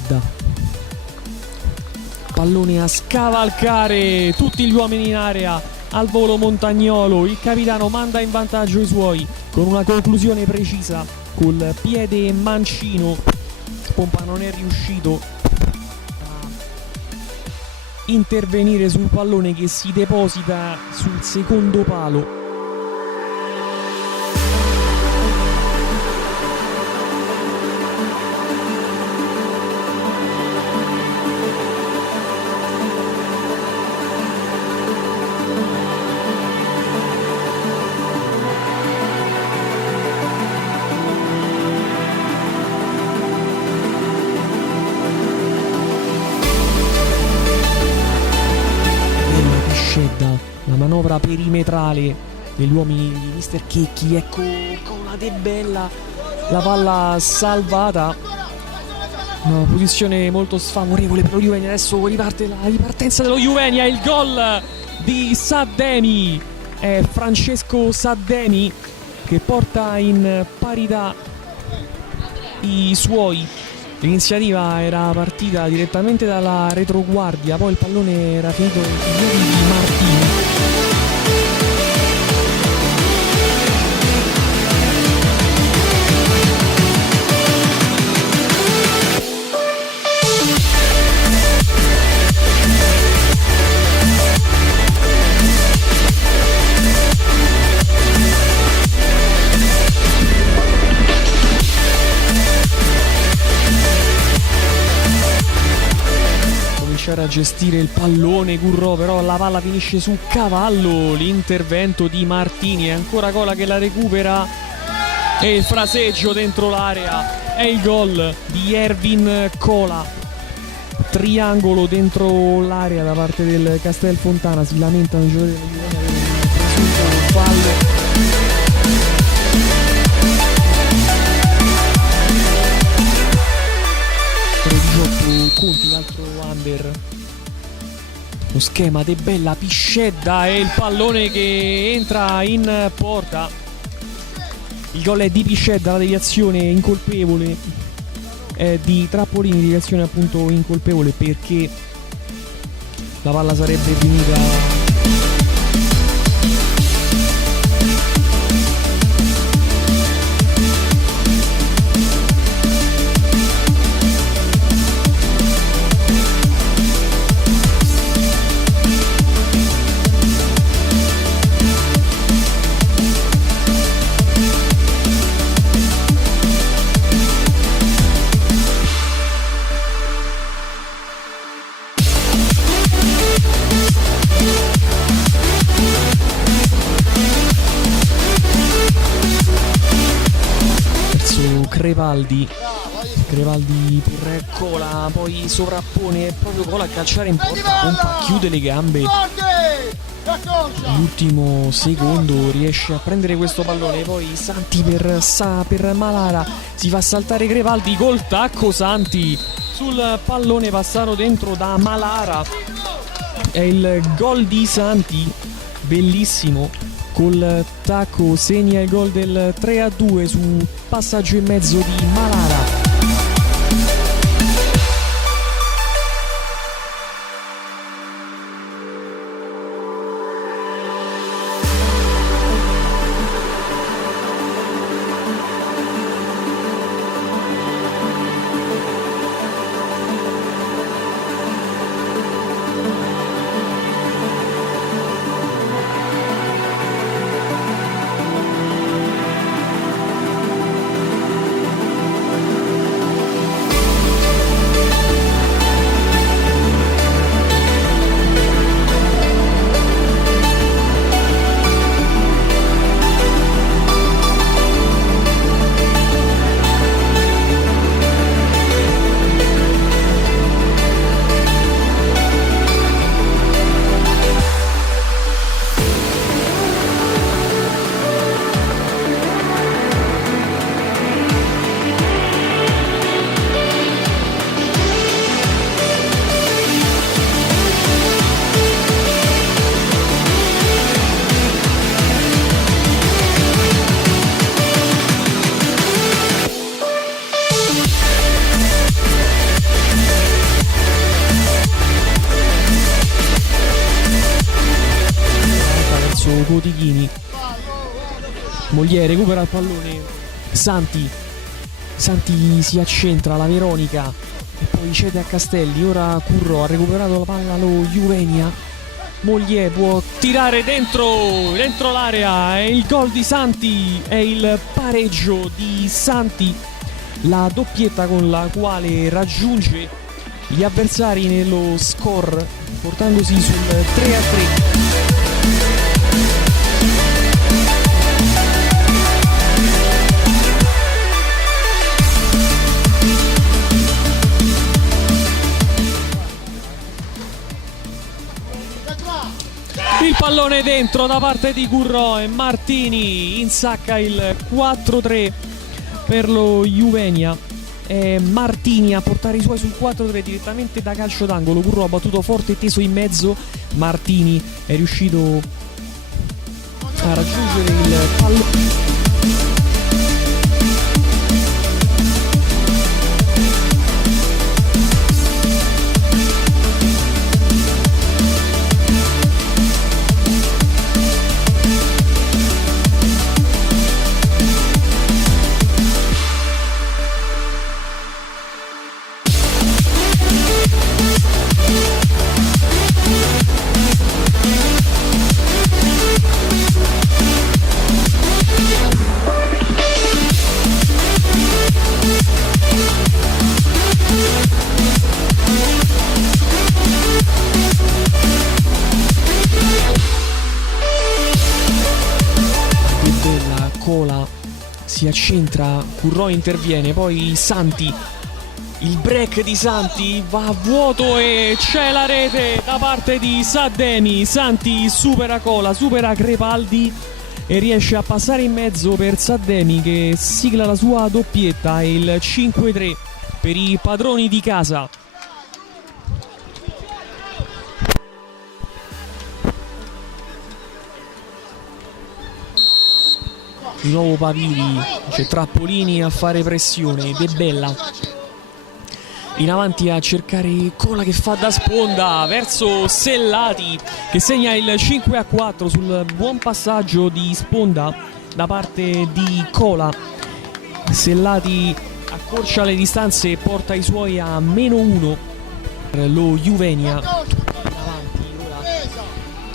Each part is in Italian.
Piscedda, pallone a scavalcare tutti gli uomini in area, al volo Montagnolo, il capitano manda in vantaggio i suoi con una conclusione precisa col piede mancino. Pompa non è riuscito a intervenire sul pallone che si deposita sul secondo palo. La manovra perimetrale degli uomini di Mister Checchi, ecco Cola De Bella, la palla salvata, una posizione molto sfavorevole per lo Juvenia. Adesso riparte la ripartenza dello Juvenia, il gol di Saddemi, è Francesco Saddemi che porta in parità i suoi. L'iniziativa era partita direttamente dalla retroguardia, poi il pallone era finito in piedi di Martini. A gestire il pallone Currò, però la palla finisce su cavallo. L'intervento di Martini, è ancora Cola che la recupera e il fraseggio dentro l'area, è il gol di Ervin Cola. Triangolo dentro l'area da parte del Castelfontana, si lamentano i giocatori di avere presunto fallo. Conti, l'altro under, lo schema De Bella, Piscedda e il pallone che entra in porta. Il gol è di Piscedda, la deviazione incolpevole è di Trappolini, deviazione appunto incolpevole perché la palla sarebbe finita. Crevaldi per Cola, poi sovrappone proprio Cola a calciare in porta, Pompa chiude le gambe, l'ultimo secondo riesce a prendere questo pallone, poi Santi per Malara, si fa saltare Crevaldi col tacco, Santi sul pallone passato dentro da Malara, è il gol di Santi, bellissimo. Col tacco segna il gol del 3-2 su passaggio in mezzo di Malara. Moglie recupera il pallone, Santi si accentra, la Veronica e poi cede a Castelli. Ora Curro ha recuperato la palla, lo Juvenia. Moglie può tirare dentro l'area, è il gol di Santi, è il pareggio di Santi, la doppietta con la quale raggiunge gli avversari nello score, portandosi sul 3-3. Il pallone dentro da parte di Curro e Martini insacca il 4-3 per lo Juvenia. È Martini a portare i suoi sul 4-3 direttamente da calcio d'angolo. Curro ha battuto forte e teso in mezzo. Martini è riuscito a raggiungere il pallone. Cola si accentra, Curro interviene, poi Santi, il break di Santi va a vuoto e c'è la rete da parte di Saddemi. Santi supera Cola, supera Crepaldi e riesce a passare in mezzo per Saddemi, che sigla la sua doppietta, e il 5-3 per i padroni di casa. Di nuovo Pavili, c'è Trappolini a fare pressione, De Bella in avanti a cercare Cola che fa da sponda verso Sellati, che segna il 5-4 sul buon passaggio di sponda da parte di Cola. Sellati accorcia le distanze e porta i suoi a -1 per lo Juvenia. Avanti, ora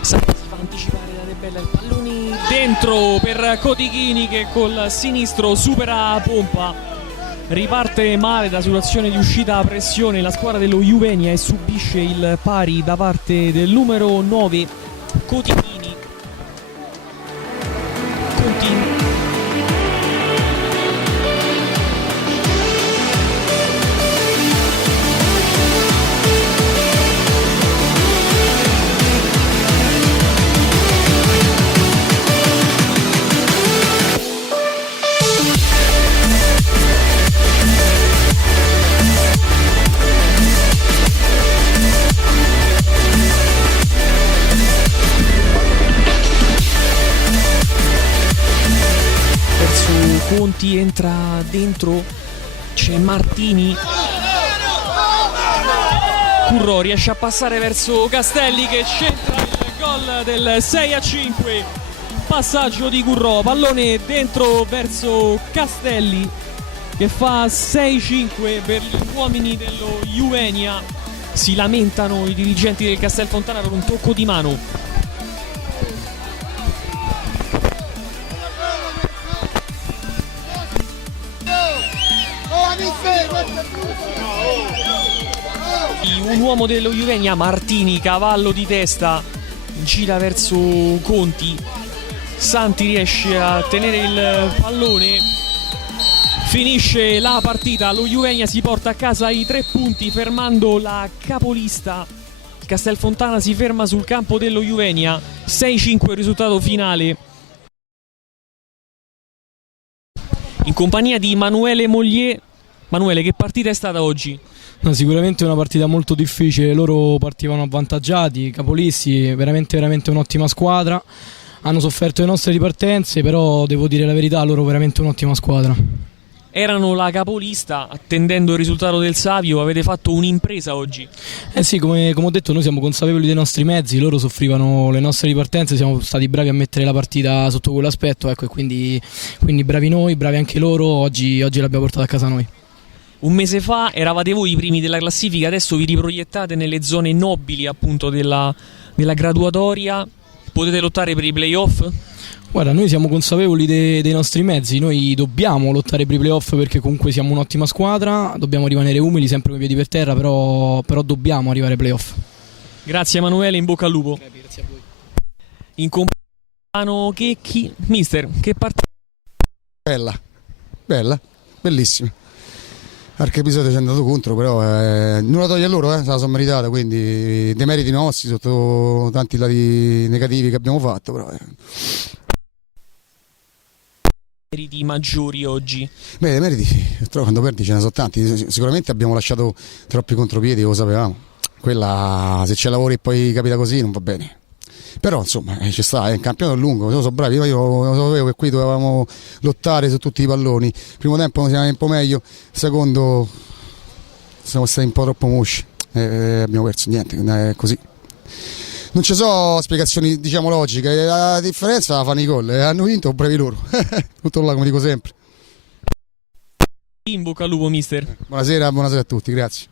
Santi si fa anticipare da De Bella, il pallone dentro per Codichini che col sinistro supera Pompa. Riparte male da situazione di uscita a pressione la squadra dello Juvenia e subisce il pari da parte del numero 9 Codichini. Continua. Conti entra dentro, c'è Martini, Curro riesce a passare verso Castelli che centra il gol del 6-5. Passaggio di Curro, pallone dentro verso Castelli che fa 6-5 per gli uomini dello Juvenia. Si lamentano i dirigenti del Castelfontana per un tocco di mano. Un uomo dello Juvenia, Martini, cavallo di testa, gira verso Conti. Santi riesce a tenere il pallone, finisce la partita, lo Juvenia si porta a casa i 3 punti fermando la capolista. Castelfontana si ferma sul campo dello Juvenia, 6-5 il risultato finale. In compagnia di Emanuele Moglie. Emanuele, che partita è stata oggi? No, sicuramente una partita molto difficile, loro partivano avvantaggiati, capolisti, veramente un'ottima squadra, hanno sofferto le nostre ripartenze, però devo dire la verità, loro veramente un'ottima squadra. erano la capolista, attendendo il risultato del Savio, avete fatto un'impresa oggi. Eh sì, come ho detto, noi siamo consapevoli dei nostri mezzi, loro soffrivano le nostre ripartenze, siamo stati bravi a mettere la partita sotto quell'aspetto, ecco, e quindi bravi noi, bravi anche loro, oggi l'abbiamo portata a casa noi. Un mese fa eravate voi i primi della classifica, adesso vi riproiettate nelle zone nobili appunto della graduatoria, potete lottare per i playoff? Guarda, noi siamo consapevoli dei nostri mezzi, noi dobbiamo lottare per i playoff perché comunque siamo un'ottima squadra, dobbiamo rimanere umili, sempre con i piedi per terra, però dobbiamo arrivare ai playoff. Grazie Emanuele, in bocca al lupo. Grazie a voi. In compagno Checchi, mister, che partita? Bella, bellissima. Qualche episodio ci è andato contro, però nulla toglie a loro, se la sono meritata, quindi dei meriti nostri sotto tanti lati negativi che abbiamo fatto. Però, Meriti maggiori oggi? Beh, dei meriti sì, però quando perdi ce ne sono tanti, sicuramente abbiamo lasciato troppi contropiedi, lo sapevamo, quella se ci lavori e poi capita così non va bene. Però insomma ci sta, è un campionato lungo, sono bravi, io lo sapevo che qui dovevamo lottare su tutti i palloni. Primo tempo siamo un po' meglio, secondo siamo stati un po' troppo mosci, abbiamo perso, niente, è così. Non ci sono spiegazioni diciamo logiche, la differenza la fanno i gol, hanno vinto, bravi loro, tutto là come dico sempre. In bocca al lupo mister. Buonasera a tutti, grazie.